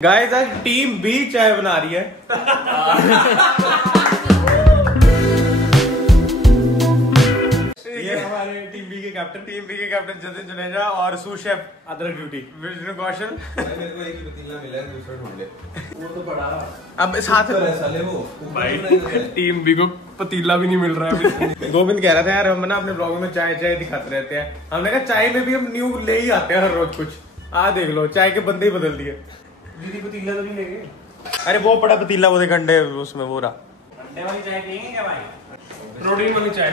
Guys आज team B चाय बना रही है। ये हमारे टीम बी के कैप्टन जतिन जुनेजा और सूप शेफ अदरक ड्यूटी विष्णु कौशल। मेरे को एक ही पतीला मिला है, दूसरा ढूंढ ले। वो तो बड़ा अब साथ साले वो भाई टीम बी को पतीला भी नहीं मिल रहा है। गोविंद कह रहा था यार हम ना अपने ब्लॉग में चाय दिखाते रहते हैं। हमने कहा चाय में भी हम न्यू ले ही आते हैं हर रोज कुछ। देख लो चाय के बंदे ही बदल दिए। दीदी पतीला तो नहीं लेंगे? अरे वो बड़ा पतीला वो अंडे उसमें वो रहा। अंडे वाली चाय पियेंगे क्या भाई? प्रोटीन वाली चाय।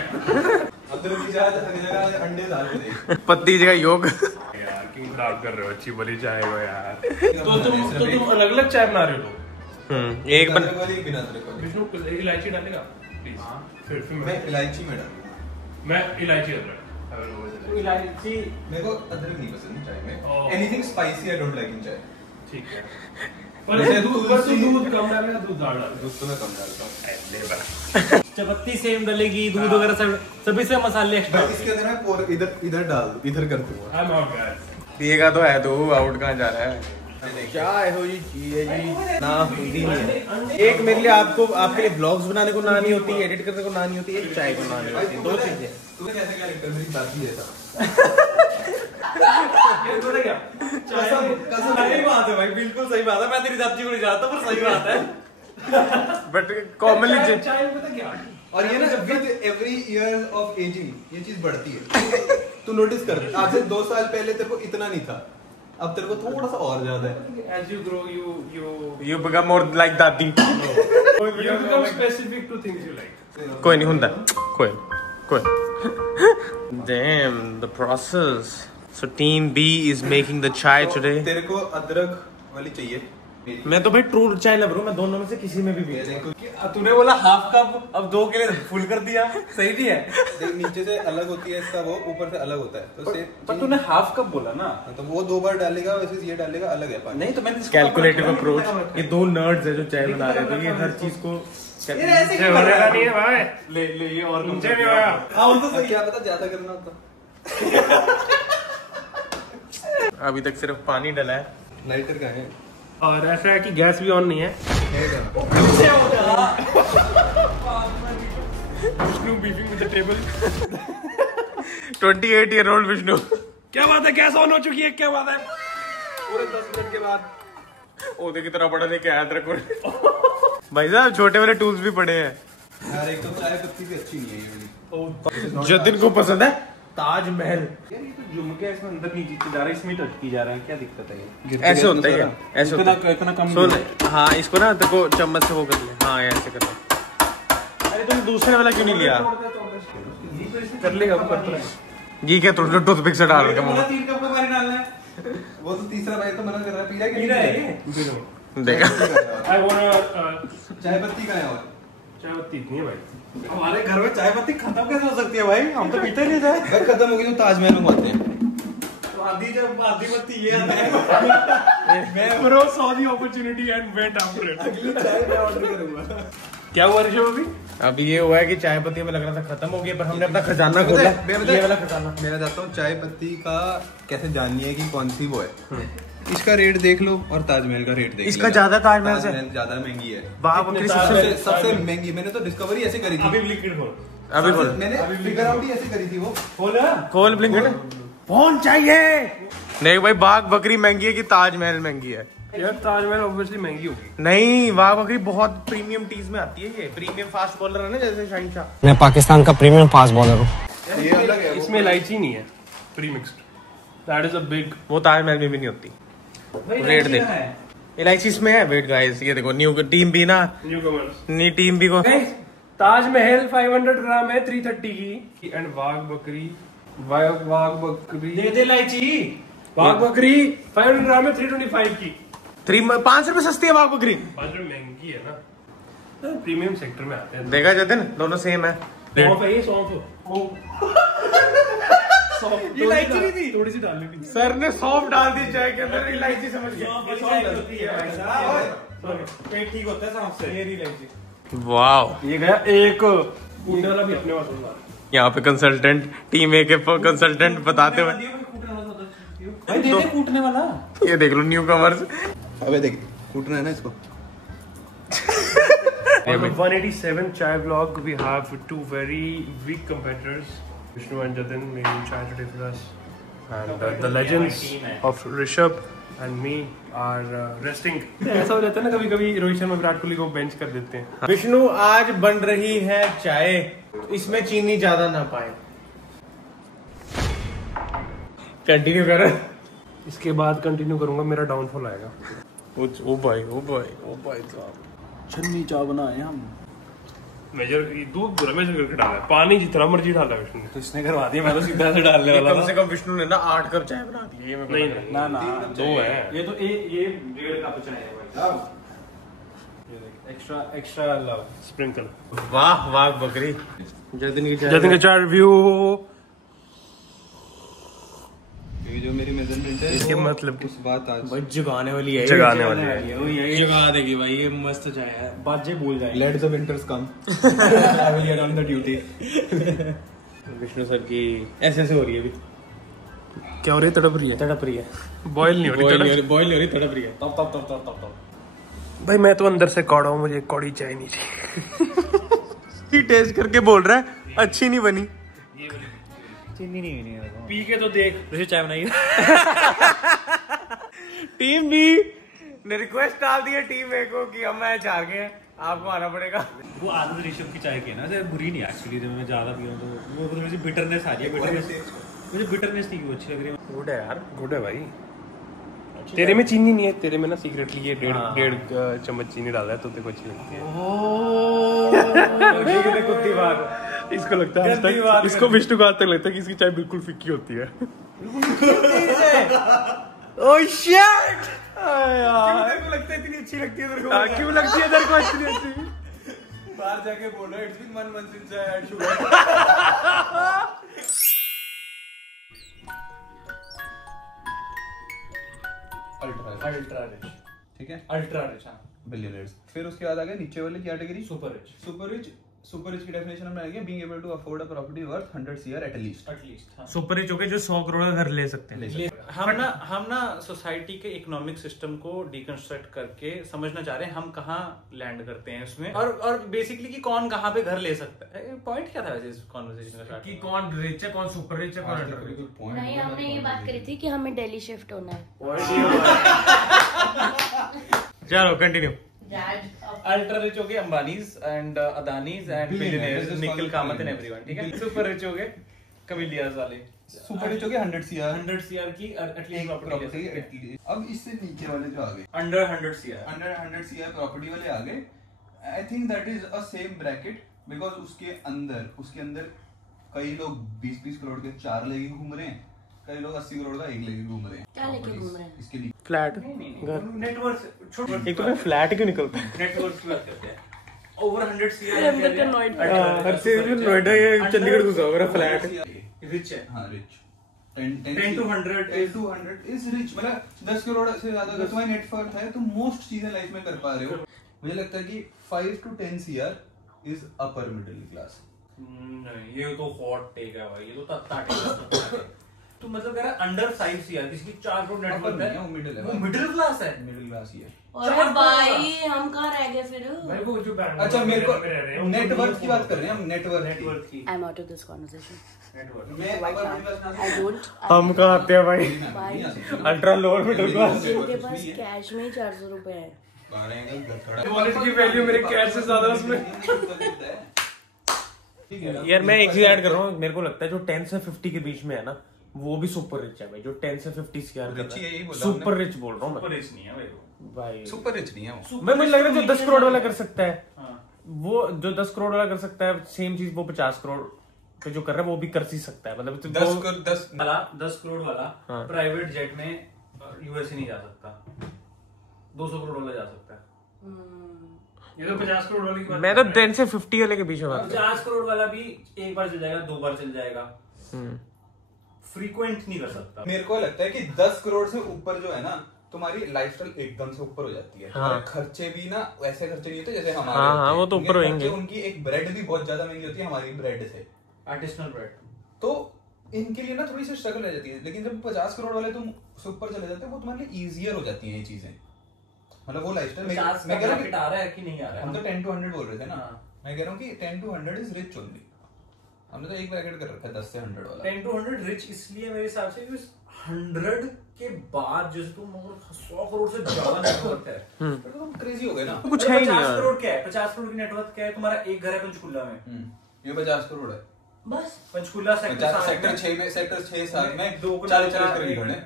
अदरक की चाय हर जगह अंडे डाल के दे। पत्ती जगह योग। यार क्यों खराब कर रहे हो अच्छी वाली चाय को यार। तो तुम अलग अलग चाय बना रहे हो? एक बन अदरक वाली बिना अदरक वाली। विष्णु इलायची डालेगा प्लीज? फिर मैं इलायची में डालूंगा। मैं इलायची अदरक। इलायची मेरे को अदरक नहीं पसंद चाय में। Anything spicy I don't like in चाय। ठीक है। पर दूध कम डालेगा, दूध ज्यादा डालेगा? दूध तो मैं कम डालता हूँ। चपत्ती सेम डलेगी, दूध वगैरह सब सभी से मसाले एक्स्ट्रा। इसके अंदर मैं पोर इधर डाल इधर कर दूंगा। I'm out guys। पिएगा तो है तो आउट कहाँ जा रहा है? क्या हो जी चीज है जी ना हिंदी नहीं है। एक मेरे लिए आपको आपके लिए ब्लॉग्स बनाने को ना नहीं होती, एडिट करने को ना नहीं होती, एक चाय को ना नहीं होती। दो चीजें। तूने कैसे क्या लिखा? मेरी दादी जैसा। क्या सही बात है भाई, बिल्कुल सही बात है। मैं तेरी दादी को नहीं जानता पर सही बात है। बट कॉमनली चाय में पता क्या? और ये ना with every year of ageing ये चीज बढ़ती है। तू नोटिस कर, आज से 2 साल पहले तेरे को इतना नहीं था, अब तेरे को थोड़ा सा और ज्यादा है। As you grow, you become more like दादी। you become specific to things you like। कोई नहीं ਹੁੰਦਾ कोई damn the process so team B is making the chai today। तेरे को अदरक वाली चाहिए? मैं तो भाई ट्रू चाय लवर हूँ, मैं दोनों में से किसी में भी तूने बोला हाफ कप, अब 2 के लिए फुल कर दिया। सही नहीं है? देख नीचे से अलग होती है इसका, वो ऊपर से अलग होता है। तो पर तूने हाफ कप बोला ना, तो वो 2 बार डालेगा, वैसे ये डालेगा अलग है पानी। नहीं तो मैंने कैलकुलेटिव अप्रोच। ये 2 नर्ड्स है जो चाय बना रहे थे, ये हर चीज को नहीं है भाई। ले ये और मुझे नहीं आया। तो क्या पता ज्यादा करना होता। अभी तक सिर्फ पानी डला है। लाइटर का है और ऐसा है कि गैस भी ऑन नहीं है। Vishnu beefing with the table. 28-year-old Vishnu. क्या बात है, गैस ऑन हो चुकी है? क्या बात है? पूरे 10 मिनट के बाद ओदे की तरह बड़ा लेके आया तेरे को। भाई साहब छोटे वाले टूल्स भी पड़े हैं यार। एक तो चाय पत्ती भी अच्छी नहीं है ये वाली। जतिन को पसंद है ताजमहल। यार ये तो झुमके इसमें अंदर नीचे जा रहा है, इसमें टटकी जा रहा है, क्या दिक्कत है? ऐसे होता है, ऐसे होता है। इतना कम सुन, हाँ इसको ना तेरे को चम्मच से वो कर ले। हाँ ऐसे कर ले। अरे तुम दूसरे वाला क्यों नहीं लिया? कर लेगा वो, करता है। ये क्या टूथपिक से डाल रहा है? 3 कप का पानी डालना है। वो तो तीसरा भाई तो मना कर रहा है। पी रहा है देखा? I want चाय पत्ती का है। और चाय पत्ती इतनी है भाई। हमारे घर में चाय पत्ती खत्म कैसे हो सकती है भाई? हम तो पीते नहीं चाय। अगर खत्म होगी तो ताजमहल मंगवाते हैं। तो आधी पत्ती ये आता है। मैं bro saw the opportunity and went after it। अगली चाय मैं ऑर्डर करूंगा। क्या हुआ ऋषभ अभी? अभी ये हुआ है कि चाय पत्ती हमें लग रहा था खत्म हो गया, पर हमने अपना खजाना खोला। ये वाला खजाना मैं बताता हूँ चाय पत्ती का कैसे जाननी है कि कौन सी वो है। इसका रेट देख लो और ताजमहल का रेट देख लो। इसका ज्यादा ताजमहल से ज्यादा महंगी है। वाह बकरी सबसे महंगी। मैंने तो डिस्कवरी ऐसे करी थी। अभी लिक्विड खोल। अभी बोल। मैंने फिगर आउट ही ऐसे करी थी। वो खोल ब्लिंकिट। फोन चाहिए। नहीं भाई बाघ बकरी महंगी है कि ताजमहल महंगी है? यार ताजमहल ऑब्वियसली महंगी होगी। नहीं बाघ बकरी बहुत प्रीमियम टीज में आती है। ये प्रीमियम फास्ट बॉलर है ना, जैसे शाहीन शाह। मैं पाकिस्तान का प्रीमियम फास्ट बॉलर हूँ। ये अलग है। इसमें इलायची नहीं है, pre mixed. That is a big. वो ताजमहल में भी नहीं होती। रेट देख, इलायची इसमें है। वेट गाइस ये देखो, न्यू टीम भी ना, न्यू कमर्स। नी टीम भी को ताजमहल 500 ग्राम है 330 की। एंड वाघ बकरी दे दे इलायची। वाघ बकरी 500 ग्राम है 325 की। 5 रुपए सस्ती है बाघ बकरी। 5 रुपए महंगी है ना, तो प्रीमियम सेक्टर में आते हैं। देखा जतिन, दोनों सेम है। सौंफ है ये, सौंफ। इलायची नहीं थी, थोड़ी सी डालनी थी। सर ने सौंफ डाल दी चाय के अंदर, इलायची समझ गया। पेट ठीक होता है सौंफ से। ये इलायची। वाह ये गया एक कूटने वाला भी अपने पास होगा। यहाँ पे कंसल्टेंट टीम ए के कंसल्टेंट बताते हुए कूटने वाला। ये देख लो न्यू कमर्स। अबे देख फूटना है ना इसको। On the 187 chai vlog, we have two very weak competitors, Vishnu and Jatin, making chai today for us. And the legends of Rishabh and me are resting. ऐसा हो जाता है ना कभी-कभी रोहित शर्मा विराट कोहली को बेंच कर देते हैं। विष्णु आज बन रही है चाय, इसमें चीनी ज्यादा ना पाए। कंटिन्यू कर। इसके बाद कंटिन्यू करूंगा, मेरा डाउनफॉल आएगा। ओ भाई साहब, छन्नी चाय बनाए हम। मेजर दूध पूरा मेजर करके डाला है, पानी जितना मर्जी डाला विष्णु ने। तो इसने करवा दिया, मैं तो सीधा से डालने वाला कम से कम विष्णु ने ना 8 कप चाय बना दी है। ये नहीं ना 2 है। ये तो ये 1.5 कप चाय है भाई। Extra love sprinkle. वाह वाह बकरी। जतिन का चाय रिव्यू। ये जो मेरी मेजरमेंट है इसके मतलब उस बात आज भाई जगाने वाली है, जगाने वाली है। वो यही जगा देगी भाई। ये मस्त चाय है, बाजे भूल जाएंगे। Let the winters come, I will get on the duty. Vishnu sir की ऐसे हो रही है अभी। क्या हो रही है? तड़प रही है। तड़प रही है, बॉयल नहीं हो रही, तड़प। बॉयल नहीं हो रही, तड़प रही है। तप भाई मैं तो अंदर से कौड़ा हूँ, मुझे कौड़ी चाय नहीं चाहिए। टेस्ट करके बोल रहा है अच्छी नहीं बनी। चीनी नहीं है पी के तो देख। ऋषि चाय बनाई। टीम बी ने रिक्वेस्ट डाल दी है टीम ए को कि हम मैच हार गए हैं, आपको आना पड़ेगा। वो आदत ऋषभ की चाय की है ना, जैसे बुरी नहीं एक्चुअली। जब मैं ज्यादा पी रहा हूँ तो वो मुझे बिटरनेस आ रही है। मुझे बिटरनेस नहीं अच्छी लग रही है। गुड है यार, गुड है भाई। तेरे में चीनी नहीं है, तेरे में ना सीक्रेटली ये 1.5 चम्मच चीनी डाला है तो तेरे को अच्छी लगती है। कुत्ती बात। इसको लगता है आज तक, इसको विष्णु को आज तक लगता है कि इसकी चाय बिल्कुल फीकी होती है। ओह शिट यार, क्यों लगता है इतनी अच्छी लगती है तेरे को? क्यों लगती है तेरे को अच्छी अच्छी? बाहर जाके बोल रहा है it's been 1 month since I had sugar. Ultra rich, ठीक है, अल्ट्रा रिच। हाँ, बिलियनर्स। फिर उसके बाद आ गया नीचे वाली category super rich. Super rich की डेफिनेशन हमने आ गया being able to afford a property worth 100 CR at least. Super rich हो गए जो 100 करोड़ का घर ले सकते हैं। हम ना सोसाइटी के इकोनॉमिक सिस्टम को डिकंस्ट्रक्ट करके समझना चाह रहे हैं हम कहाँ लैंड करते हैं उसमें, और बेसिकली कि कौन कहाँ पे घर ले सकता है। पॉइंट क्या था वैसे इस कॉन्वर्सेशन का? कि कौन रिच है, कौन सुपर रिच है, कौन अंडर रिच है। नहीं, हमने ये बात करी थी कि हमें दिल्ली शिफ्ट होना है। चलो कंटिन्यू। अल्ट्रा रिच हो गए Ambanis and Adani's and billionaires, Nikhil Kamat and everyone, ठीक है। सुपर रिच हो गए कमिलियास वाले। सुपर रिच हो गए 100 CR 100 CR की एटलीस्ट प्रॉपर्टी। अब इससे नीचे वाले जो आ गए under 100 CR, under 100 CR property वाले आ गए। I think that is a same bracket, because उसके अंदर कई लोग 20-20 करोड़ के 4 लेके घूम रहे हैं, कई लोग 80 करोड़ का 1 लेके घूम रहे हैं। क्या लेके घूम रहे हैं? इसके लिए फ्लैट नेटवर्क छोड़। एक तो मैं फ्लैट क्यों निकलता है? नेटवर्क की बात करते हैं। ओवर 100 CR अंदर का नोएडा। हर चीज में नोएडा या चंडीगढ़ घुसा हुआ है फ्लैट। रिच है। हाँ रिच 10 to 100 इज रिच। मतलब 10 करोड़ से ज्यादा अगर तुम्हारी नेट वर्थ है तो मोस्ट चीजें लाइफ में कर पा रहे हो। मुझे लगता है कि 5 to 10 CR is upper middle class. नहीं, ये तो हॉट टेक है भाई, ये तो तत्ता टेक है। तो मतलब कह रहा है अंडर 5 CR किसी की 4 करोड़ नेट वर्थ है, वो मिडिल है, वो मिडिल क्लास है। मिडिल क्लास ही है। और भाई हम कहाँ रह गए फिर? भाई वो जो अच्छा मेरे को नेटवर्थ की बात कर रहे हैं हम। नेटवर्थ की I am out of this conversation. Network मैं आई डोंट। हम कहाँ आते हैं भाई? भाई अल्ट्रा लोअर मिडिल क्लास। जिनके पास कैश में 400 रुपए है। वॉलेट की वैल्यू मेरे कैश से ज्यादा उसमें। यार मैं एक चीज ऐड कर रहा हूँ, मेरे को लगता है जो 10 से 50 के बीच में है ना वो भी सुपर रिच है भाई। जो 10 से 50 CR सुपर रिच बोल रहा हूँ सुपर मैं रिच नहीं है भाई। सुपर रिच नहीं है वो। मैं मुझे लग रहा है जो 10 करोड़ वाला कर सकता है, हाँ। वो जो 10 करोड़ वाला कर सकता है सेम चीज वो 50 करोड़ पे जो कर रहा है वो भी कर ही सकता है। मतलब 10 करोड़ वाला हाँ। प्राइवेट जेट में यूएसए नहीं जा सकता, 200 करोड़ वाला जा सकता है। ये तो 50 करोड़ वाले की बात। मैं तो 10 से 50 वाले के बीच में बात कर 50 करोड़ वाला भी एक बार चल जाएगा, 2 बार चल जाएगा, फ्रीक्वेंट नहीं कर सकता। मेरे को लगता है कि 10 करोड़ से ऊपर जो है ना तुम्हारी लाइफस्टाइल एकदम से ऊपर हो जाती है। हाँ। खर्चे भी ना वैसे खर्चे नहीं होते जैसे हमारे हाँ, होते हाँ, हैं। वो तो ऊपर उनके होंगे। खर्चे, उनकी एक ब्रेड भी बहुत ज्यादा महंगी होती है हमारी ब्रेड से। Artisanal bread. तो इनके लिए ना थोड़ी सी स्ट्रगल रह जाती है। लेकिन जब 50 करोड़ वाले तुम से ऊपर चले जाते हो वो तुम्हारे लिए इजियर हो जाती है ये चीजें। मतलब वो लाइफस्टाइल। 50 मैं कह रहा हूँ आ रहा है कि नहीं आ रहा है? हम तो 10 to 100 बोल रहे थे ना। हाँ। मैं कह रहा हूँ कि 10 to 100 इज रिच ओनली। हमने तो एक ब्रैकेट कर रखा है 10 से 100 वाला। 10 to 100 रिच इसलिए मेरे हिसाब से 100 के बाद जैसे तुम 100 करोड़ से ज्यादा नेटवर्क है तो तुम क्रेजी हो गए ना। कुछ है ही नहीं 50 यार। करोड़ क्या है? 50 करोड़ की नेटवर्क क्या है? तुम्हारा एक घर है पंचकूला में, ये 50 करोड़ है। बस पंचकूला सेक्टर 6 में, सेक्टर 6 7 में 40 करोड़ की घर है।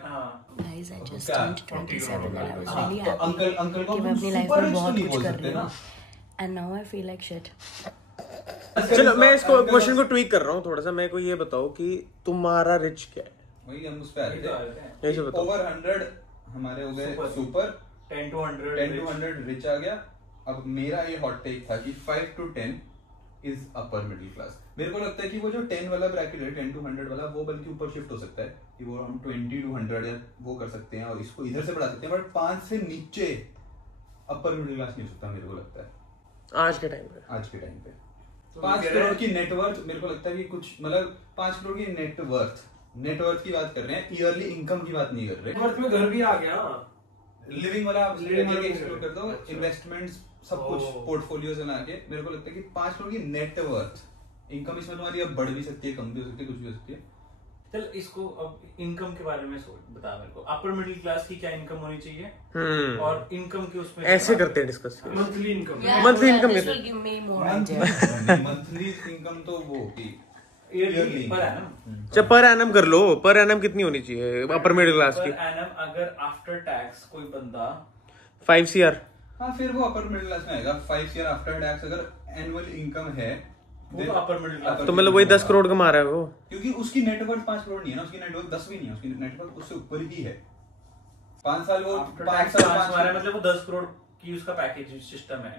guys, I just क्या? turned 27 and I was हाँ, really तो happy अंकल को कि मैं अपनी लाइफ super में rich तो बहुत नहीं कुछ बोल कर सकते रही ना। हूँ and now I feel like shit. चलो मैं इसको क्वेश्चन को ट्वीक कर रहा हूँ थोड़ा सा। मेरे को ये बताओ कि तुम्हारा रिच क्या है? वही हम उस पे आ रहे यही से थे। बताओ। ओवर 100 हमारे हो गए सुपर, 10 to 100 10 to 100 रिच आ गया। अब मेरा ये हॉट टेक था कि 5 to 10 is upper middle class. मेरे को लगता है कि वो जो 10 वाला ब्रैकेट है, 10 to 100 वाला, वो बल्कि ऊपर शिफ्ट हो सकता है कि वो हम 20 to 100 या वो कर सकते हैं और इसको इधर से बढ़ा सकते हैं। बट 5 से नीचे अपर मिडिल क्लास नहीं हो सकता मेरे को लगता है आज के टाइम पे। आज के टाइम पे। 5 करोड़ की नेटवर्थ मेरे को लगता है कि कुछ मतलब 5 करोड़ की नेटवर्थ की बात कर रहे हैं, ईयरली इनकम की बात नहीं कर रहे। नेटवर्थ में घर भी आ गया। लिविंग वाला आप Living वाला एक्सप्लोर कर दो, इन्वेस्टमेंट्स सब कुछ पोर्टफोलियो से लाके मेरे को लगता है कि 5 करोड़ की नेटवर्थ इनकम इसमें तुम्हारी अब बढ़ भी सकती है, कम भी हो सकती है, कुछ भी हो सकती है। चल इसको अब इनकम के बारे में बता मेरे को। अपर मिडिल क्लास की क्या इनकम होनी चाहिए और इनकम के उसमें ऐसे करते हैं discuss. Monthly income. Yeah, Monthly income this कितना? will give me more idea. Monthly income तो वो होगी ईयरली पर एनम। अच्छा पर एनम कर लो। पर एनम कितनी होनी चाहिए अपर मिडिल क्लास पर की? एनम अगर आफ्टर टैक्स कोई बंदा 5 CR। हाँ फिर वो अपर मिडिल क्लास में आएगा। 5 ईयर आफ्टर टैक्स अगर एनुअल इनकम है वो तो अपर मिडिल क्लास। तो मतलब वही 10 करोड़ कमा रहा है वो। क्योंकि उसकी नेटवर्थ 5 करोड़ नहीं है ना, उसकी नेटवर्थ 10 भी नहीं है, उसकी नेटवर्थ उससे ऊपर ही है। 5 साल वो 5 साल हमारे मतलब वो 10 करोड़ की उसका पैकेज सिस्टम है।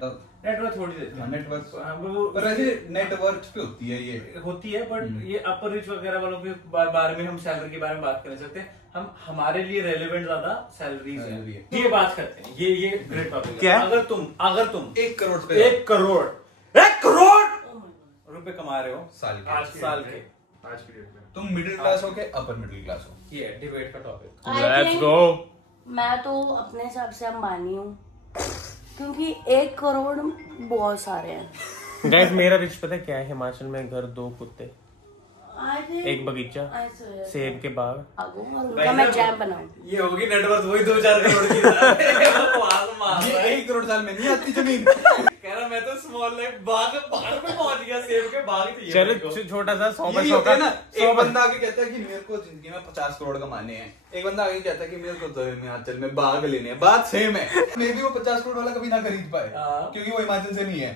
नेटवर्थ थोड़ी देते हैं। नेटवर्थ वो पर ऐसे नेटवर्थ पे होती है ये होती है बट ये अपर रिच वगैरह वालों के बारे में हम सैलरी के बारे में बात कर सकते हैं। हम हमारे लिए रेलेवेंट ज्यादा सैलरीज Salary है। है। ये बात करते हैं। ये ग्रेट टॉपिक है। क्या? अगर तुम 1 करोड़ पे 1 करोड़ रुपए कमा रहे हो साल के, आज साल के, आज की डेट में तुम मिडिल क्लास हो के अपर मिडिल क्लास हो। ये डिबेट का टॉपिक। I लेट्स think गो। मैं तो अपने हिसाब से अंबानी हूँ क्योंकि 1 करोड़ बहुत सारे हैं। गाइस मेरा रिच पता है क्या है? हिमाचल में घर, 2 कुत्ते, I think एक बगीचा, I swear. सेब के बाग। आगो और उनका मैं जैम बनाऊं। ये होगी नेटवर्थ वही 2-4 करोड़ की। बकवास मार ये रहा है। 1 करोड़ साल में नहीं आती जमीन। कह रहा मैं तो स्मॉल लाइफ बाग में पहुंच गया। सेब के बाग चाहिए मेरे को। चलो छोटा सा 100 यही 100 होता है ना। का एक बंदा आगे कहता है कि मेरे को जिंदगी में 50 करोड़ कमाने हैं, एक बंदा आगे कहता है कि मेरे को तो हिमाचल में बाग लेने हैं। बात सेम है। मे भी वो 50 करोड़ वाला कभी ना खरीद पाए क्योंकि वो हिमाचल से नहीं है।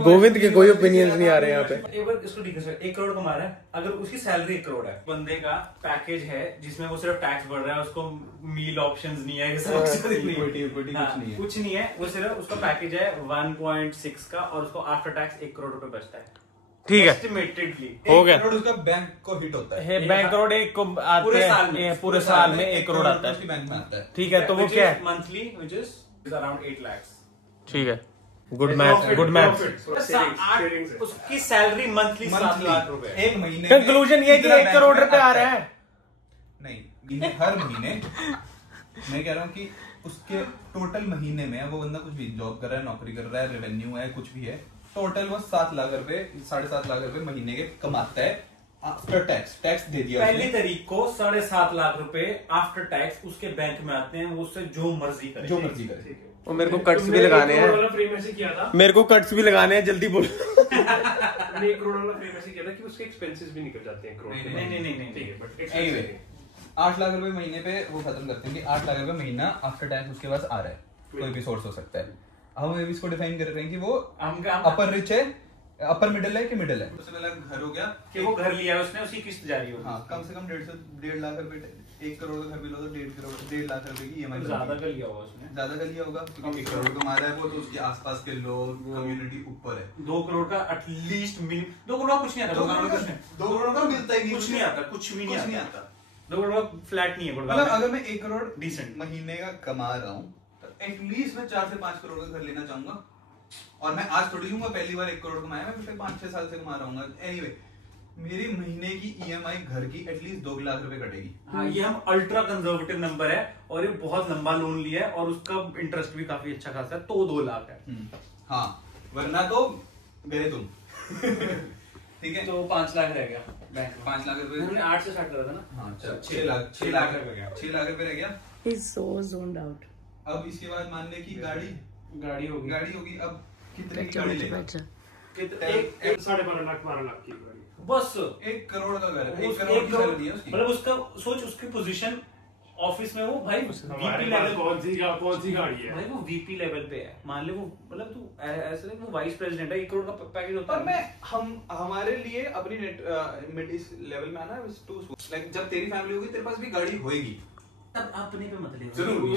गोविंद के कोई ओपिनियंस नहीं आ रहे यहाँ पे। एक बार इसको ठीक है, 1 करोड़ कमा रहा है, अगर उसकी सैलरी 1 करोड़ है, बंदे का पैकेज है जिसमें वो सिर्फ टैक्स भर रहा है, उसको मील ऑप्शंस नहीं है, ये सब कुछ नहीं है। Equity हाँ, कुछ नहीं है। कुछ नहीं है, वो सिर्फ उसका पैकेज है 1.6 का और उसको आफ्टर टैक्स 1 करोड़ रुपए बचता है ठीक है, एस्टिमेटेडली। हो गया। 1 करोड़ उसका बैंक को हिट होता है। बैंक करोड़ एक को आते पूरे साल हैं में। पूरे साल में 1 करोड़ आता उसकी है। बैंक में आता है। ठीक है, तो वो क्या है? Monthly which is around 8 lakh. ठीक है, गुड मैथ, गुड मैथ। उसकी सैलरी मंथली 7 लाख रुपए। एक महीने कंक्लूजन ये कि 1 करोड़ रुपए आ रहा है। नहीं, हर महीने मैं कह रहा हूँ कि उसके टोटल महीने में वो बंदा कुछ भी जॉब कर रहा है, नौकरी कर रहा है, रेवेन्यू है, कुछ भी है, टोटल वो 7 लाख रुपए 7.5 लाख रुपए महीने के कमाता है आफ्टर टैक्स। टैक्स दे दिया पहली तारीख को 7.5 लाख रुपए आफ्टर टैक्स उसके बैंक में आते हैं। वो उससे जो मर्जी करे, जो मर्जी करे। वो मेरे को कट्स भी लगाने हैं, फ्री में से किया था। मेरे को कट्स भी लगाने हैं, जल्दी बोलो। मैंने 1 करोड़ वाला फ्री में से किया था कि उसके एक्सपेंसेस भी निकल जाते हैं 1 करोड़। नहीं। ठीक है, बट Anyway, 8 लाख रुपए महीने पे वो खत्म करते हैं कि 8 लाख रुपए महीना आफ्टर टैक्स उसके पास आ रहा है, कोई भी सोर्स हो सकता है। हम ये भी इसको डिफाइन कर रहे हैं कि वो अपर रिच है, अपर मिडिल है कि मिडिल है। सबसे पहला घर हो गया कि वो घर लिया है उसने, उसकी किस्त जारी हो। हाँ, कम से कम 1.5 लाख रुपए, 1 करोड़ का घर भी लो तो 1.5 लाख रुपए की EMI ज्यादा कर लिया होगा उसने। ज्यादा कर लिया होगा क्योंकि 1 करोड़ कमा रहा है वो, तो उसके आसपास के लोग, कम्युनिटी ऊपर है। 2 करोड़ का एटलीस्ट मिनिमम, 2 करोड़ का कुछ नहीं आता। 2 करोड़ का मिलता ही नहीं, कुछ नहीं आता, कुछ भी नहीं कुछ आता। 2 करोड़ का फ्लैट नहीं है गुड़गांव मतलब में। अगर मैं 1 करोड़ Decent महीने का कमा रहा हूँ तो एटलीस्ट मैं 4 से 5 करोड़ का घर लेना चाहूंगा। और मैं आज थोड़ी लूंगा, पहली बार 1 करोड़ कमाया, मैं पिछले 5-6 साल से कमा रहा हूँ। एनीवे, मेरी महीने की EMI घर की एटलीस्ट 2 लाख रुपए कटेगी। हाँ, ये हम अल्ट्रा कंजर्वेटिव नंबर है और ये बहुत लंबा लोन लिया है और उसका इंटरेस्ट भी काफी अच्छा खासा है, तो 2 लाख है। हाँ, वरना तो गए तुम। ठीक है, तो 5 लाख रह गया बैंक में। 5 लाख रुपए हमने 8 से स्टार्ट करा था ना। हाँ, 6 6 लाख 6 लाख रुपए गया। 6 लाख रुपए रह गया। He's so zoned out. अब इसके बाद मान ले कि गाड़ी होगी। गाड़ी होगी, अब कितने की बच्चा गाड़ी बच्चा लेगा? बच्चा एक 12.5 लाख 12 लाख की गाड़ी। बस 1 करोड़ का घर है, 1 उस- करोड़ एक की करोड़- सैलरी है उसकी। मतलब उसका सोच, उसकी पोजीशन ऑफिस में वो भाई हमारे VP पास लेवल, कौन सी गाड़ी है? भाई वो VP लेवल पे है। मान ले वो, मतलब तू ऐसे नहीं, वो वाइस प्रेसिडेंट है, 1 करोड़ का पैकेज होता पर है। मैं हमारे लिए अपनी मिड इस लेवल में आना टू लाइक जब तेरी फैमिली होगी तेरे पास भी गाड़ी होएगी तब अपने पे मत ले जरूर। ये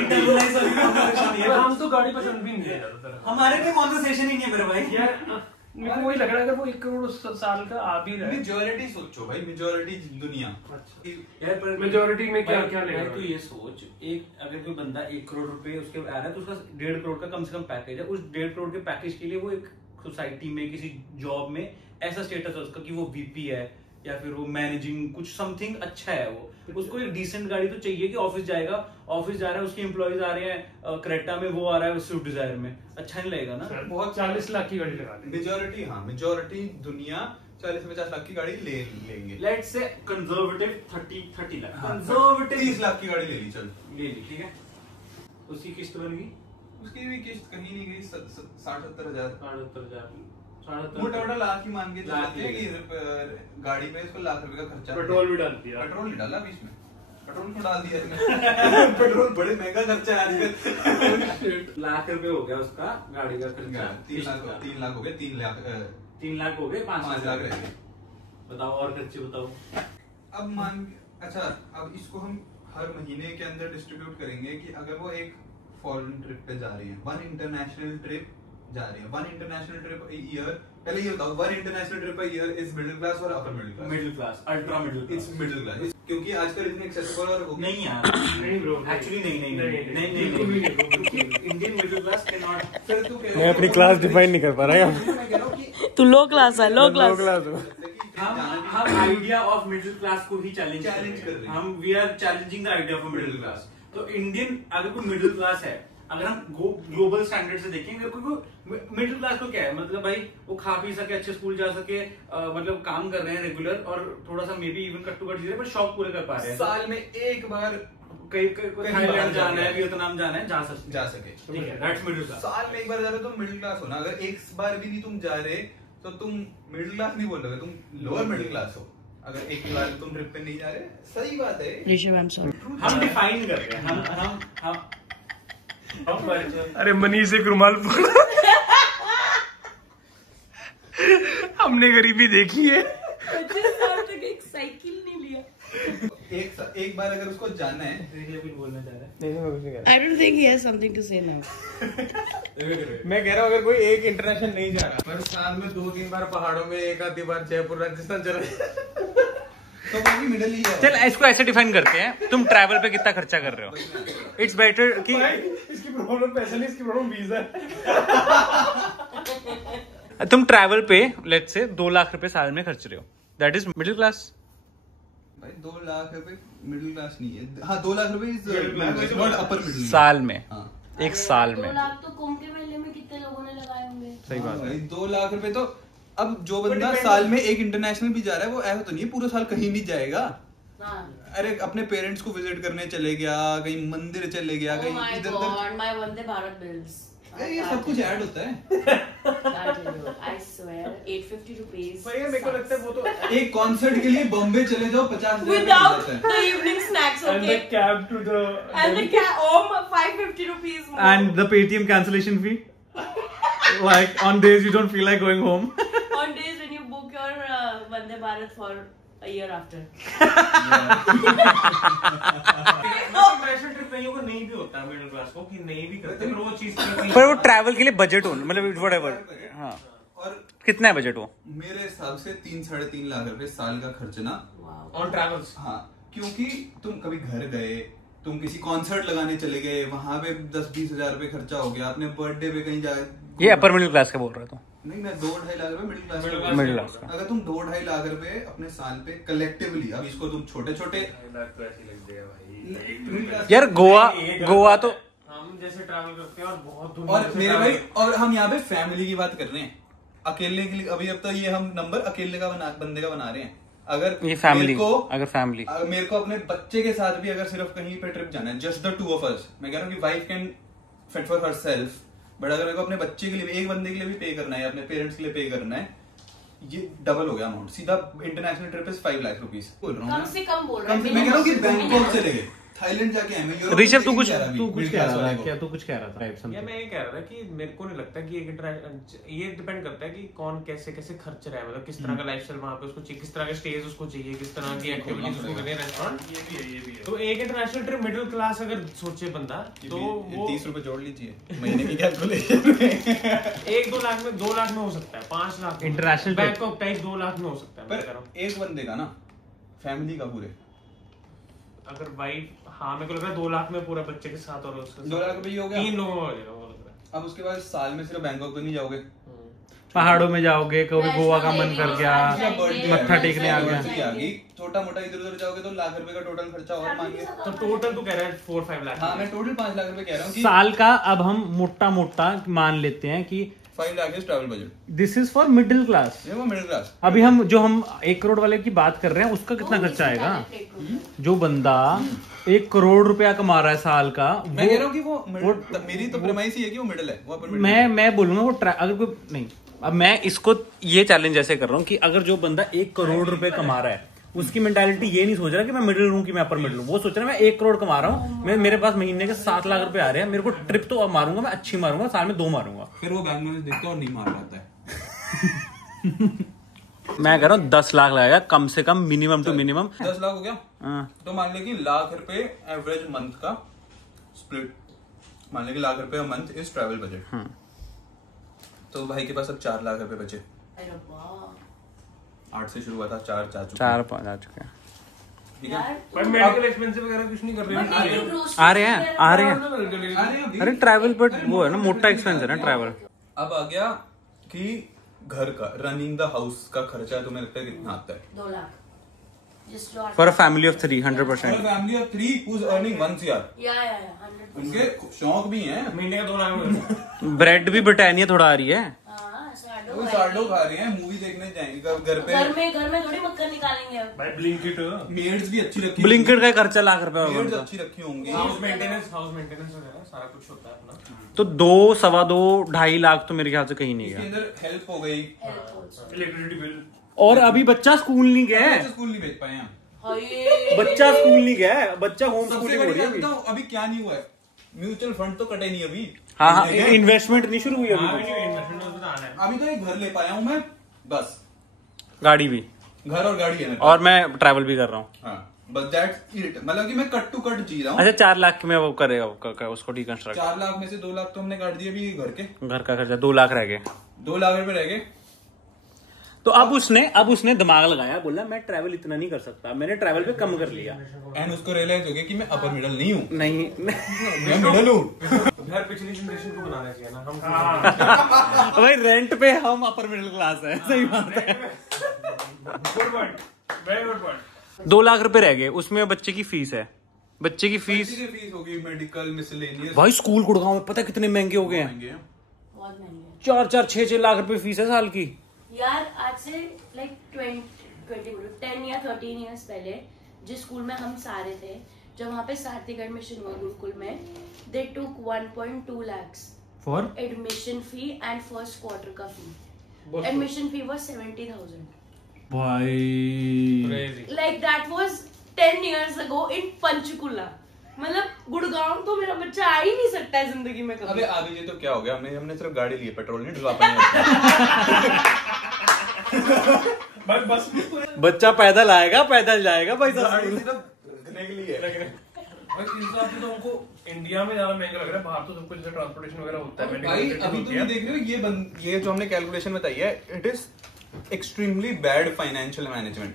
इंटरनलाइज वाली conversation नहीं है। हम तो गाड़ी पसंद भी नहीं है ज्यादातर। हमारे पे कॉन्वर्सेशन ही नहीं है मेरे भाई। यार मेरे को वही लग रहा है अगर वो 1 करोड़ साल का आ भी रहा है। मेजॉरिटी सोचो भाई, मेजॉरिटी दुनिया। यार पर Majority में क्या- भाई- क्या लेगा? भाई तू ये सोच, एक अगर कोई बंदा 1 करोड़ रुपए उसके आ रहा है तो उसका 1.5 करोड़ का कम से कम पैकेज है। उस 1.5 करोड़ के पैकेज के लिए वो एक सोसाइटी में किसी जॉब में ऐसा स्टेटस है उसका कि वो VP है या फिर वो मैनेजिंग कुछ समथिंग अच्छा है। वो उसको एक डिसेंट गाड़ी तो चाहिए कि ऑफिस जाएगा, ऑफिस जा रहा है, उसके एम्प्लॉइज आ रहे हैं क्रेटा में, वो आ रहा है स्विफ्ट डिजायर में, अच्छा नहीं लगेगा ना। बहुत 40 लाख की गाड़ी लगा दी। मेजॉरिटी, हाँ मेजॉरिटी दुनिया 40 से 50 लाख की गाड़ी ले लेंगे। लेट्स से कंजर्वेटिव 30 लाख, हाँ, कंजर्वेटिव 30 लाख की गाड़ी ले ली, चल ले ली, ठीक है। उसकी किस्त बन गई उसकी भी किस्त कहीं नहीं गई, 60-70 हजार 70,000 मोटा मोटा लाख ही मान के लाख चलते हैं कि गाड़ी पे इसको लाख रुपए का खर्चा। पेट्रोल भी डाल दिया। पेट्रोल नहीं डाला बीच में, पेट्रोल क्यों डाल दिया इसने? पेट्रोल बड़े महंगा खर्चा है आजकल। लाख रुपए हो गया उसका गाड़ी का खर्चा। 3 लाख हो गए, 3 लाख 3 लाख हो गए, 5 5 लाख रह गए। बताओ और खर्चे बताओ। अब मान, अच्छा अब इसको हम हर महीने के अंदर डिस्ट्रीब्यूट करेंगे कि अगर वो एक फॉरेन ट्रिप पे जा रही है, 1 इंटरनेशनल ट्रिप जा रही है, 1 इंटरनेशनल ट्रिप a year, पहले ये बताओ 1 international trip a year is middle class और upper middle class? Middle class, ultra middle it's class. Middle class, क्योंकि आजकल इतने एक्सेसिबल और हो गए। नहीं यार, नहीं ब्रो, एक्चुअली नहीं, बिल्कुल भी नहीं, क्योंकि Indian middle class can not. फिर तू कह रहा मैं है- अपनी क्लास डिफाइन नहीं कर पा रहा मैं कह रहा हूँ कि तू लो क्लास है, लो क्लास। हम आइडिया ऑफ मिडिल क्लास को ही चैलेंज Challenge कर रहे हैं। हम we are challenging the idea of middle class. तो इंडियन अगर कोई मिडिल क्लास है, अगर हम ग्लोबल स्टैंडर्ड से देखेंगे, कोई मिडिल क्लास को क्या है, मतलब भाई वो खा पी सके, अच्छे स्कूल जा सके, मतलब काम कर रहे हैं रेगुलर और थोड़ा सा maybe even cut to cut जी रहे हैं, पर शौक पूरे कर पा रहे हैं। साल में एक बार कहीं बाहर थाईलैंड जाना है, जाके वियतनाम जाना है, जा सके, ठीक है, दैट्स मिडिल क्लास। साल में एक बार जा रहे हो तो मिडिल क्लास हो ना। अगर एक बार भी नहीं तुम जा रहे तो तुम मिडिल क्लास नहीं बोल रहे, तुम लोअर मिडिल क्लास हो। अगर एक बार तुम ट्रिप पे नहीं जा रहे, सही बात है। Rishabh, I am sorry. हम डिफाइन कर रहे हैं, हम अरे मनीष एक रुमाल पकड़ा। हमने गरीबी देखी है। एक साइकिल नहीं लिया। एक बार अगर उसको जाना है, बोलना चाह रहे हैं। I don't think he has something to say now. मैं कह रहा हूँ अगर कोई एक इंटरनेशनल नहीं जा रहा पर साल में 2-3 बार पहाड़ों में, एक आधी बार जयपुर राजस्थान चला जाए, तो वो भी मिडिल ही है। चल इसको ऐसे डिफाइन करते हैं, तुम ट्रैवल पे कितना खर्चा कर रहे हो। इट्स बेटर कि इसकी प्रॉब्लम पैसा नहीं, इसकी प्रॉब्लम वीजा है। तुम ट्रैवल पे लेट्स से 2 लाख रुपए साल में खर्च रहे हो, दैट इज मिडिल क्लास। भाई 2 लाख रुपए मिडिल क्लास नहीं है। हाँ, 2 लाख रुपए इज नॉट अपर मिडिल। साल में, हाँ, एक साल 2 में। लाख तो कुंभ के मेले में कितने लोगों ने लगाए होंगे। सही बात है। 2 लाख रुपए तो अब जो बंदा साल में एक इंटरनेशनल भी जा रहा है वो ऐसा तो नहीं है पूरा साल कहीं नहीं जाएगा। हाँ। अरे अपने पेरेंट्स को विजिट करने चले गया, कहीं मंदिर चले गया, Oh कहीं my इधर God, उधर। my Vande Bharat bills. ये सब कुछ ऐड होता है। I swear, 850 rupees. मेरे को लगता है वो तो एक कॉन्सर्ट के लिए बॉम्बे चले जाओ 50,000 Without the evening snacks, And the okay? cab to the And the oh, 550 rupees more. And the Paytm cancellation fee, like on days you don't feel like going home. On days when you book your Vande Bharat for a year after. International trip कईयों को नहीं भी होता middle class को, कि नहीं भी करते, पर वो चीज पर वो ट्रैवल के लिए बजट हो, मतलब व्हाटएवर। हाँ, और कितना है बजट वो? मेरे हिसाब से 3-3.5 लाख रुपए साल का खर्चना ऑन ट्रैवल्स। हाँ, क्योंकि तुम कभी घर गए, तुम किसी कॉन्सर्ट लगाने चले गए, वहां पे 10-20 हजार रुपए खर्चा हो गया, अपने बर्थडे पे कहीं जा। ये अपर मिडिल क्लास का बोल रहा था। नहीं, मैं 2-2.5 लाख रुपए मिडिल क्लास मिडिल क्लास अगर तुम 2-2.5 लाख रुपए अपने साल पे कलेक्टिवली, अब इसको तुम छोटे-छोटे यार गोवा तो हम जैसे ट्रैवल करते हैं और बहुत और मेरे भाई, और हम यहाँ पे फैमिली की बात कर रहे हैं, अकेले के लिए अभी अब तो ये हम नंबर अकेले का बंदे का बना रहे हैं। अगर ये फैमिली मेरे फैमिली को अपने बच्चे के साथ भी अगर सिर्फ कहीं पे ट्रिप जाना है, जस्ट द 2 of us, मैं कह रहा हूँ कि wife can fit for herself, but अगर मेरे को अपने बच्चे के लिए एक बंदे के लिए भी पे करना है, अपने पेरेंट्स के लिए पे करना है, ये डबल हो गया अमाउंट। सीधा international trip is 5 lakh rupees बोल रहा हूँ। कम से कम बोल रहा मैं कह रहा हूँ कि बैंकॉक चले गए, थाईलैंड जाके आए, मैं यूरोप ऋषभ, तू कुछ नहीं जा रहा अभी, कह रहा middle class था वाले को। क्या? तू कुछ कह रहा था? या मैं ये कह रहा था कि मेरे को नहीं लगता कि ये डिपेंड करता है कि कौन कैसे कैसे खर्च रहा है, मतलब किस तरह का लाइफस्टाइल वहाँ पे उसको चाहिए, किस तरह का स्टेज उसको चाहिए, किस तरह की एक्टिविटीज उसको करनी है, रेस्टोरेंट। ये भी है। तो एक इंटरनेशनल ट्रिप मिडिल क्लास अगर सोचे बंदा तो वो 30 रुपए जोड़ लीजिए महीने की कैलकुलेशन में। 1-2 लाख में, 2 लाख में हो सकता है, 5 लाख में। International trip। Bangkok type 2 lakh में हो सकता है। मैं कह रहा हूँ पर एक बंदे का ना, फैमिली का पूरे अगर वाइफ, हाँ मेरे को लग रहा है 2 लाख में पूरा बच्चे के साथ और उसके 2 लाख रुपए ही हो गया। 3 लोगों में हो जाएगा वो लग रहा है। अब उसके बाद साल में सिर्फ बैंकॉक तो नहीं जाओगे, पहाड़ों में जाओगे, कभी गोवा का मन कर गया, बर्थडे मत्था टेकने आ गया। आ गई, छोटा मोटा इधर उधर जाओगे तो लाख रुपए का टोटल खर्चा और मांगे। तो टोटल तो कह रहा है 4-5 लाख। हाँ, मैं टोटल 5 लाख रुपए कह रहा हूँ कि साल का अब हम मोटा मोटा मान लेते हैं कि 5 lakh is travel budget. This is for middle class. ये वो मिडिल क्लास। अभी हम 1 करोड़ वाले की बात कर रहे हैं, उसका कितना खर्चा आएगा? जो बंदा 1 करोड़ रुपया कमा रहा है साल का, मैं कह रहा हूँ कि वो मेरी तो प्रेमाइस ही है कि वो मिडिल है, वो अपर मिडिल। मैं बोलूंगा वो अगर कोई नहीं, अब मैं इसको ये चैलेंज ऐसे कर रहा हूँ कि अगर जो बंदा 1 करोड़ रुपए कमा रहा है, उसकी मेंटालिटी ये नहीं सोच रहा कि मैं मिडिल हूँ कि मैं अपर मिडिल हूँ, वो सोच रहा है मैं 1 करोड़ कमा रहा हूँ, मेरे पास महीने के 7 लाख रुपए आ रहे हैं, मेरे को ट्रिप तो मारूंगा, मैं अच्छी मारूंगा, साल में 2 मारूंगा। फिर वो बैंक में देखता और नहीं मार पाता है। मैं कह रहा हूँ 10 लाख लगेगा कम से कम, मिनिमम टू मिनिमम। 10 लाख हो गया हाँ। तो मान ले कि लाख रुपए एवरेज मंथ का स्प्लिट, मान ले कि लाख रुपए मंथ इज ट्रैवल बजट। तो भाई के पास अब 4 लाख रुपए बचे। 8 से शुरू हुआ था, 4 जा चुके हैं। 4-5 आ चुके हैं। ठीक है, पर मेडिकल एक्सपेंसिव वगैरह कुछ नहीं कर रहे हैं। आ रहे हैं। अरे ट्रैवल बट वो है ना, मोटा एक्सपेंस है ना ट्रैवल। अब आ गया कि घर का रनिंग द हाउस का खर्चा तुम्हें लगता है कितना आता है? 2 lakh for a family of 3 100%। Family of 3 who is earning 1 CR, या 100%। उनके शौक भी हैं। महीने का 2 लाख में ब्रेड भी ब्रिटानिया थोड़ा आ रही है। हाँ, वो सार्डो खा रहे हैं, मूवी देखने जाएंगे घर पे। घर में थोड़ी मक्खन निकालेंगे अब। भाई ब्लिंकिट, मेड्स भी अच्छी रखी, ब्लिंकिट का खर्चा लाख रुपए होगा मेड्स उनका। अच्छी रखी होंगी। हाउस मेंटेनेंस वगैरह सारा कुछ होता है अपना। तो 2, 2.25, 2.5 लाख तो मेरे ख्याल से कहीं नहीं इसके गया। अंदर हेल्प हो गई, इलेक्ट्रिसिटी बिल। और अभी बच्चा स्कूल नहीं गया है, स्कूल नहीं भेज पाए हैं। बच्चा स्कूल नहीं गया है, बच्चा होम सबसे स्कूलिंग हो बड़ी रही है बात अभी। बताऊं, अभी क्या नहीं हुआ है, म्यूचुअल फंड तो कटे नहीं अभी। हाँ, इन्वेस्टमेंट नहीं शुरू हुई हाँ, अभी। इन्वेस्टमेंट बताना है। अभी तो एक घर ले पाया हूँ मैं, बस गाड़ी भी, घर और गाड़ी है मेरे और मैं ट्रैवल भी कर रहा हूँ। हाँ, बस दैट्स इट। मतलब कि मैं कट टू कट जी रहा हूँ। अच्छा 4 लाख में वो करेगा उसको डिकंस्ट्रक्ट। 4 लाख में से 2 लाख तो हमने काट दिए अभी घर के, घर का खर्चा 2 लाख रह गए। 2 लाख रुपए रह गए। तो अब उसने दिमाग लगाया, बोला मैं ट्रैवल इतना नहीं कर सकता, मैंने ट्रैवल पे कम कर लिया। एंड उसको रियलाइज हो गया कि मैं अपर मिडल नहीं हूँ, नहीं मैं मिडल हूँ। घर पिछली जनरेशन को बनाना चाहिए ना हम। भाई रेंट पे हम अपर मिडिल क्लास है, सही बात है। Good point, very good point. 2 lakh रुपए रह गए, उसमें बच्चे की फीस है, बच्चे की फीस। बच्चे की फीस होगी, मेडिकल, मिसलेनियस। भाई स्कूल गुड़गांव में पता है कितने महंगे हो गए हैं? बहुत महंगे हैं। 4-4, 6-6 लाख रुपए फीस है साल की। यार आज से लाइक 10 या 13 इयर्स पहले जिस स्कूल में हम सारे थे, जब वहाँ पे सार्थक एडमिशन हुआ गुरुकुल में, they took 1.2 lakhs for admission fee and first quarter का फी। Admission fee was 70,000। भाई like that was 10 years ago in Panchkula. मतलब गुड़गांव तो मेरा बच्चा आ ही नहीं सकता है जिंदगी में कभी। अबे आगे ये तो क्या हो गया, हमने सिर्फ गाड़ी ली है, पेट्रोल नहीं डलवा पाए। बस बच्चा पैदल आएगा, पैदल जाएगा भाई साहब। गाड़ी सिर्फ रखने के लिए है। भाई इस हिसाब से तो हमको इंडिया में ज्यादा महंगा लग रहा है, बाहर तो सब कुछ ट्रांसपोर्टेशन वगैरह होता है। भाई अभी तुम ये देख रहे हो, ये जो हमने कैलकुलेशन बताई है, it is extremely bad financial management.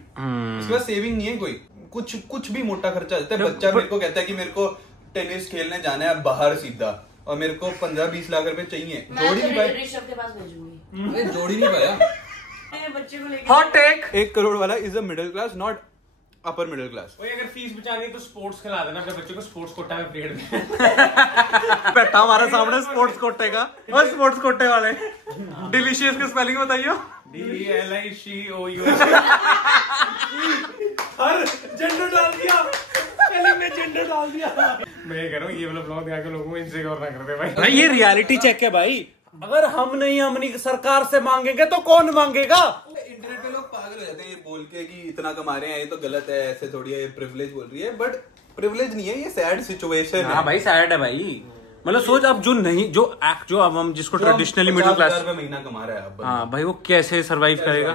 इसके बाद सेविंग नहीं है कोई, कुछ भी मोटा खर्चा आता है। बच्चा मेरे को कहता है कि मेरे को टेनिस खेलने जाना है बाहर सीधा, और मेरे को 15-20 लाख रुपए चाहिए, मैं जोड़ ही नहीं पाए। ऋषभ के पास भेजूंगी। मैं जोड़ ही नहीं पाया। बच्चे को लेकर हॉट टेक। 1 करोड़ वाला is a middle class, not upper middle class. वही अगर फीस बचानी है तो स्पोर्ट्स खिला देना अपने बच्चों को, स्पोर्ट्स कोटा में पीरियड में। बैठा हमारे सामने स्पोर्ट्स कोटे का, और स्पोर्ट्स कोटे वाले डिलीशियस की स्पेलिंग बताइयो। DLICOU। हर जेंडर डाल दिया, स्पेलिंग में जेंडर डाल दिया। मैं ये कह रहा हूँ ये वाला ब्लॉग दिखा के लोगों को इनसिक्योर ना कर दे भाई। भाई ये रियलिटी चेक है भाई, अगर हम नहीं सरकार से मांगेंगे तो कौन मांगेगा? इंटरनेट पे लोग पागल हो जाते हैं ये बोल के कि इतना कमा रहे हैं, ये तो गलत है, ऐसे थोड़ी है, प्रिविलेज बोल रही है, बट प्रिविलेज नहीं है, ये सैड सिचुएशन है। हाँ भाई सैड है भाई, मतलब सोच अब जो नहीं जो अब हम जिसको ट्रेडिशनली मिडिल क्लास 50,000 रुपए महीना कमा रहा है अब। हाँ भाई वो कैसे सरवाइव करेगा?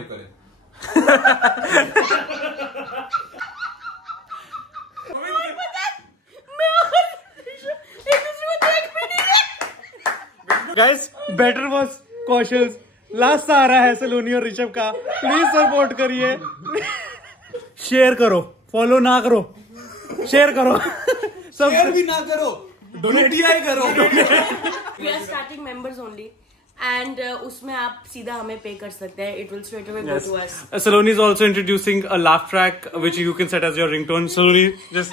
Guys better was cautious, last आ रहा है सलोनी और ऋषभ का, प्लीज सपोर्ट करिए, शेयर करो, फॉलो ना करो, शेयर करो, शेयर भी ना करो, डोनेट करो। We are starting members only and उसमें आप सीधा हमें पे कर सकते हैं, it will straight away go to us. Saloni is also introducing a laugh track which you can set as your ringtone. Saloni, just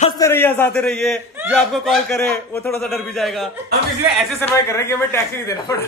हंसते रहिए, हंसाते रहिए, जो आपको कॉल करे वो थोड़ा सा डर भी जाएगा। हम इसलिए ऐसे सर्वाइव कर रहे हैं कि हमें टैक्स नहीं देना पड़ा।